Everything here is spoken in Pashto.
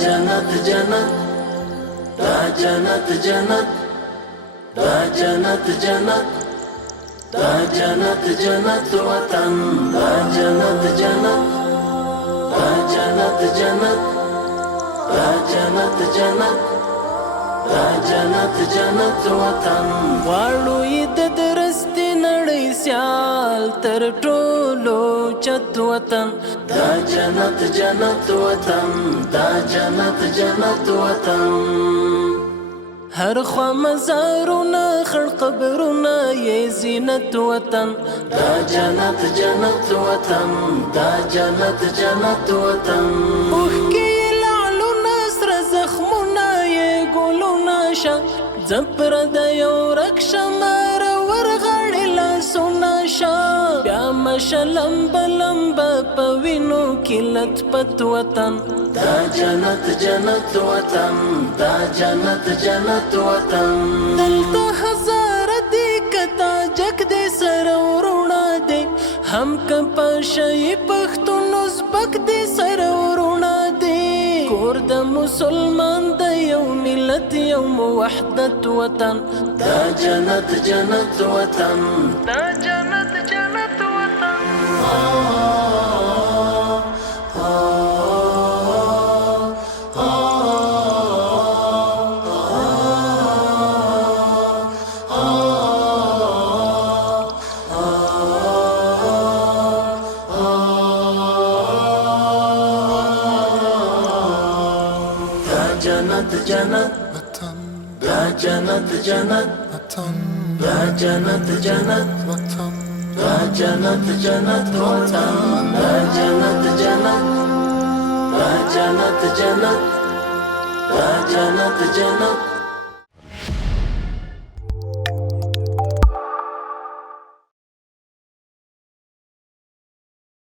جنت جنت دا جنت جنت دا جنت جنت دا جنت جنت وطن دا جنت جنت دا جنت جنت دا جنت جنت دا جنت جنت وطن غواړو یې د درستې نړۍ سیال تر ټولو چت وطن دا جنت جنت وطن دا جنت جنت وطن هر خوا مزارونه خړ قبرونه یې زینت وطن دا جنت جنت وطن دا جنت جنت وطن اوښکې لعلونه سره زخمونه یې ګلونه شه زپر د یو رکشه مار ورغړې لاسونه شه بیا مشه لمبه لمبه په وینو کې لطپت وطن دا جنت جنت وطن دا جنت جنت وطن دلته هزاره دی کتا جګ دی سره ورونه دی هم که په شی پښتون ازبک دی سره ورونه دی کور د مسلمان د یو ملت یو وحدت وطن دا جنت جنت وطن دا جنت جنت وطن جنت جنت وطن دا جنت جنت وطن دا جنت جنت وطن دا جنت جنت وطن دا جنت جنت دا جنت جنت دا جنت جنت